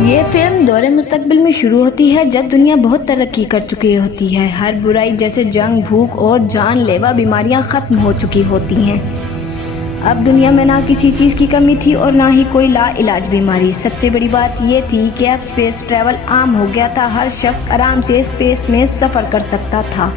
ये फिल्म दौरे मुस्तकबिल में शुरू होती है जब दुनिया बहुत तरक्की कर चुकी होती है। हर बुराई जैसे जंग, भूख और जानलेवा बीमारियां खत्म हो चुकी होती हैं। अब दुनिया में ना किसी चीज़ की कमी थी और ना ही कोई लाइलाज बीमारी। सबसे बड़ी बात ये थी कि अब स्पेस ट्रैवल आम हो गया था। हर शख्स आराम से स्पेस में सफ़र कर सकता था।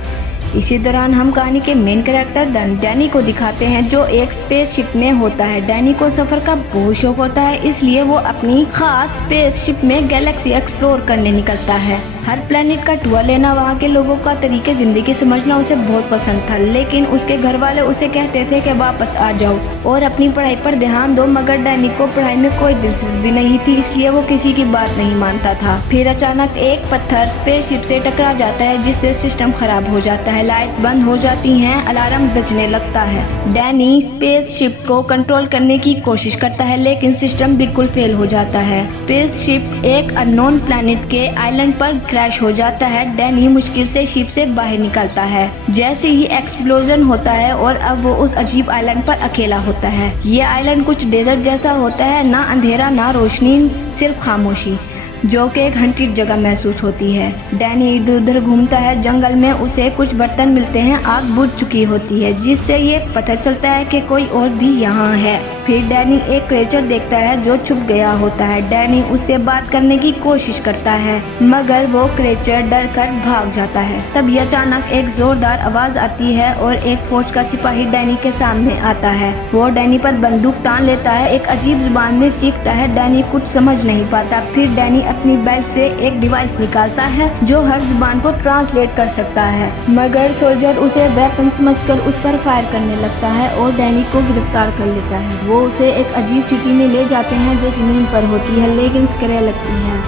इसी दौरान हम कहानी के मेन कैरेक्टर डैनी को दिखाते हैं, जो एक स्पेसशिप में होता है। डैनी को सफ़र का बहुत शौक होता है, इसलिए वो अपनी खास स्पेसशिप में गैलेक्सी एक्सप्लोर करने निकलता है। हर प्लेनेट का टूर लेना, वहाँ के लोगों का तरीके ज़िंदगी समझना उसे बहुत पसंद था। लेकिन उसके घर वाले उसे कहते थे कि वापस आ जाओ और अपनी पढ़ाई पर ध्यान दो। मगर डैनी को पढ़ाई में कोई दिलचस्पी नहीं थी, इसलिए वो किसी की बात नहीं मानता था। फिर अचानक एक पत्थर स्पेसशिप से टकरा जाता है, जिससे सिस्टम खराब हो जाता है। लाइट्स बंद हो जाती हैं, अलार्म बजने लगता है। डैनी स्पेसशिप को कंट्रोल करने की कोशिश करता है, लेकिन सिस्टम बिल्कुल फेल हो जाता है। स्पेसशिप एक अननोन प्लैनेट के आइलैंड पर क्रैश हो जाता है। डैनी मुश्किल से शिप से बाहर निकलता है। जैसे ही एक्सप्लोजन होता है और अब वो उस अजीब आइलैंड पर अकेला होता है। ये आइलैंड कुछ डेजर्ट जैसा होता है, ना अंधेरा ना रोशनी, सिर्फ खामोशी, जो कि एक हंटिड जगह महसूस होती है। डैनी इधर उधर घूमता है। जंगल में उसे कुछ बर्तन मिलते हैं, आग बुझ चुकी होती है, जिससे ये पता चलता है कि कोई और भी यहाँ है। फिर डैनी एक क्रिएचर देखता है जो छुप गया होता है। डैनी उससे बात करने की कोशिश करता है, मगर वो क्रिएचर डर कर भाग जाता है। तभी अचानक एक जोरदार आवाज आती है और एक फौज का सिपाही डैनी के सामने आता है। वो डैनी पर बंदूक तान लेता है, एक अजीब जुबान में चीखता है। डैनी कुछ समझ नहीं पाता। फिर डैनी अपनी बेल्ट से एक डिवाइस निकालता है जो हर जुबान को ट्रांसलेट कर सकता है, मगर सोल्जर उसे वेपन समझकर उस पर फायर करने लगता है और डैनी को गिरफ्तार कर लेता है। वो उसे एक अजीब सिटी में ले जाते हैं जो जमीन पर होती है, लेकिन स्क्रे लगती है।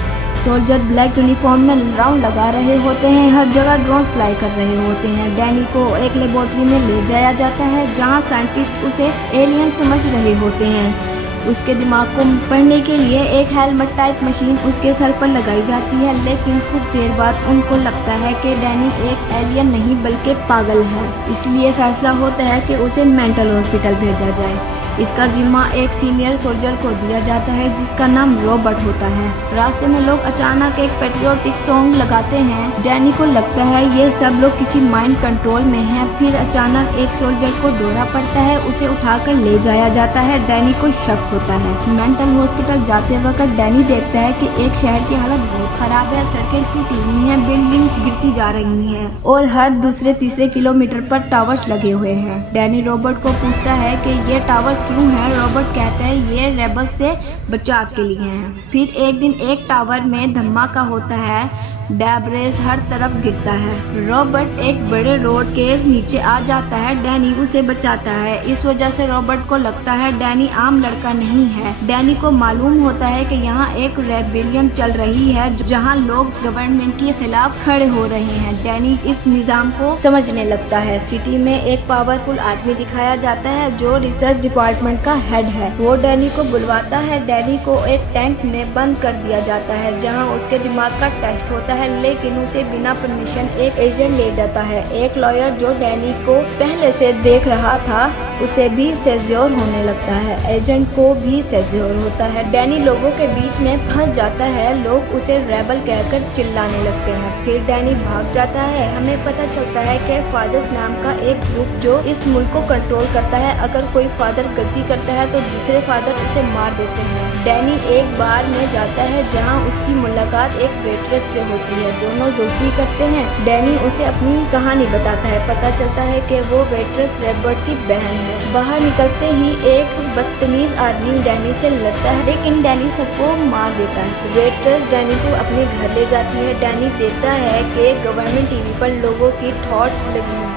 सोल्जर ब्लैक यूनिफॉर्म में राउंड लगा रहे होते हैं, हर जगह ड्रोन फ्लाई कर रहे होते हैं। डैनी को एक लेबोरेटरी में ले जाया जाता है, जहाँ साइंटिस्ट उसे एलियन समझ रहे होते हैं। उसके दिमाग को पढ़ने के लिए एक हेलमेट टाइप मशीन उसके सर पर लगाई जाती है, लेकिन कुछ देर बाद उनको लगता है कि डैनी एक एलियन नहीं बल्कि पागल है। इसलिए फैसला होता है कि उसे मेंटल हॉस्पिटल भेजा जाए। इसका जिम्मा एक सीनियर सोल्जर को दिया जाता है, जिसका नाम रॉबर्ट होता है। रास्ते में लोग अचानक एक पेट्रियोटिक सॉन्ग लगाते हैं। डैनी को लगता है ये सब लोग किसी माइंड कंट्रोल में हैं। फिर अचानक एक सोल्जर को दौरा पड़ता है, उसे उठाकर ले जाया जाता है। डैनी को शक होता है। मेंटल हॉस्पिटल जाते वक्त डैनी देखता है कि एक शहर की हालत बहुत खराब है। सड़कें टूटी हुई हैं, बिल्डिंग्स गिरती जा रही हैं और हर दूसरे तीसरे किलोमीटर पर टावर्स लगे हुए हैं। डैनी रॉबर्ट को पूछता है कि ये टावर्स क्यों है। रॉबर्ट कहता है ये रेबल्स से बचाव के लिए हैं। फिर एक दिन एक टावर में धमाका होता है, डेब्रेस हर तरफ गिरता है। रॉबर्ट एक बड़े रोड के नीचे आ जाता है। डैनी उसे बचाता है। इस वजह से रॉबर्ट को लगता है डैनी आम लड़का नहीं है। डैनी को मालूम होता है कि यहाँ एक रेबेलियन चल रही है, जहाँ लोग गवर्नमेंट के खिलाफ खड़े हो रहे हैं। डैनी इस निजाम को समझने लगता है। सिटी में एक पावरफुल आदमी दिखाया जाता है जो रिसर्च डिपार्टमेंट का हेड है। वो डैनी को बुलवाता है। डैनी को एक टैंक में बंद कर दिया जाता है, जहाँ उसके दिमाग का टेस्ट होता है, लेकिन उसे बिना परमिशन एक एजेंट ले जाता है। एक लॉयर जो डैनी को पहले से देख रहा था, उसे भी सेज्योर होने लगता है। एजेंट को भी सेज्योर होता है। डैनी लोगों के बीच में फंस जाता है। लोग उसे रेबल कहकर चिल्लाने लगते हैं। फिर डैनी भाग जाता है। हमें पता चलता है कि फादर्स नाम का एक ग्रुप जो इस मुल्क को कंट्रोल करता है। अगर कोई फादर गलती करता है तो दूसरे फादर उसे मार देते हैं। डैनी एक बार में जाता है जहाँ उसकी मुलाकात एक वेट्रेस से होती है। दोनों दोस्ती करते हैं। डैनी उसे अपनी कहानी बताता है। पता चलता है कि वो वेट्रेस रॉबर्ट की बहन है। बाहर निकलते ही एक बदतमीज आदमी डैनी से लड़ता है, लेकिन डैनी सबको मार देता है। वेट्रेस डैनी को अपने घर ले जाती है। डैनी देखता है कि गवर्नमेंट टीवी पर लोगों की थॉट्स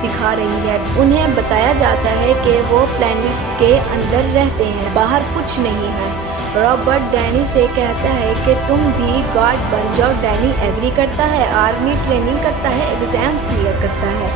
दिखा रही है। उन्हें बताया जाता है कि वो प्लेनेट के अंदर रहते हैं, बाहर कुछ नहीं है। रॉबर्ट डैनी से कहता है कि तुम भी गार्ड बन जाओ। डैनी एग्री करता है। आर्मी ट्रेनिंग करता है, एग्जाम्स क्लियर करता है।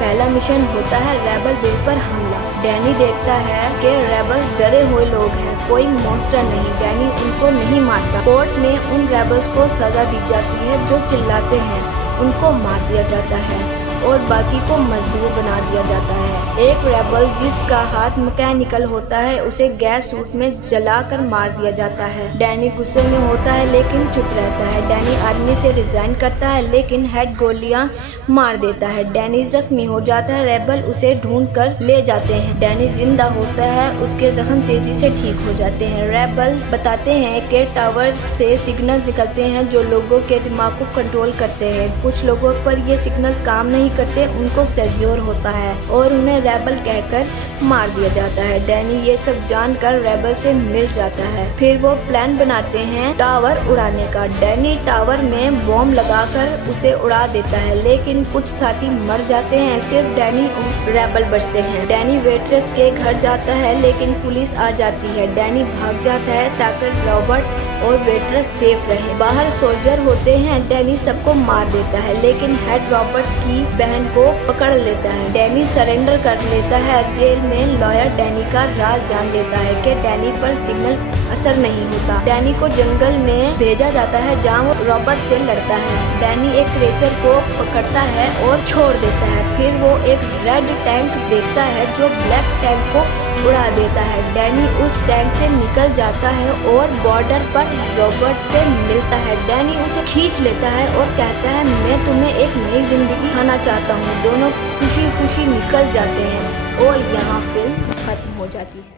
पहला मिशन होता है रेबल बेस पर हमला। डैनी देखता है कि रेबल्स डरे हुए लोग हैं, कोई मॉन्स्टर नहीं। डैनी उनको नहीं मारता। कोर्ट में उन रेबल्स को सजा दी जाती है जो चिल्लाते हैं, उनको मार दिया जाता है। और बाकी को मजदूर बना दिया जाता है। एक रेबल जिसका हाथ मैकेनिकल होता है उसे गैस सूट में जलाकर मार दिया जाता है। डैनी गुस्से में होता है लेकिन चुप रहता है। डैनी आर्मी से रिजाइन करता है लेकिन हेड गोलियां मार देता है। डैनी जख्मी हो जाता है। रेबल उसे ढूंढ कर ले जाते हैं। डैनी जिंदा होता है, उसके जख्म तेजी से ठीक हो जाते हैं। रेबल बताते हैं कि टावर से सिग्नल निकलते हैं जो लोगों के दिमाग को कंट्रोल करते हैं। कुछ लोगों पर ये सिग्नल्स काम नहीं करते, उनको सेज्योर होता है और उन्हें रेबल कहकर मार दिया जाता है। डैनी ये सब जानकर रेबल से मिल जाता है। फिर वो प्लान बनाते हैं टावर उड़ाने का। डैनी टावर में बॉम्ब लगाकर उसे उड़ा देता है लेकिन कुछ साथी मर जाते हैं, सिर्फ डैनी और रेबल बचते हैं। डैनी वेट्रेस के घर जाता है लेकिन पुलिस आ जाती है। डैनी भाग जाता है ताकि रॉबर्ट और वेट्रेस सेफ रहे। बाहर सोल्जर होते हैं। डैनी सबको मार देता है लेकिन हेड रॉबर्ट की बहन को पकड़ लेता है। डैनी सरेंडर कर लेता है। जेल में लॉयर डैनी का राज जान लेता है कि डैनी पर सिग्नल असर नहीं होता। डैनी को जंगल में भेजा जाता है जहाँ वो रॉबर्ट से लड़ता है। डैनी एक क्रेचर को पकड़ता है और छोड़ देता है। फिर वो एक रेड टैंक देखता है जो ब्लैक टैंक को उड़ा देता है। डैनी उस टैंक से निकल जाता है और बॉर्डर पर रॉबर्ट से मिलता है। डैनी उसे खींच लेता है और कहता है मैं तुम्हें एक नई जिंदगी खाना चाहता हूँ। दोनों खुशी खुशी निकल जाते हैं और यहाँ फिल्म खत्म हो जाती है।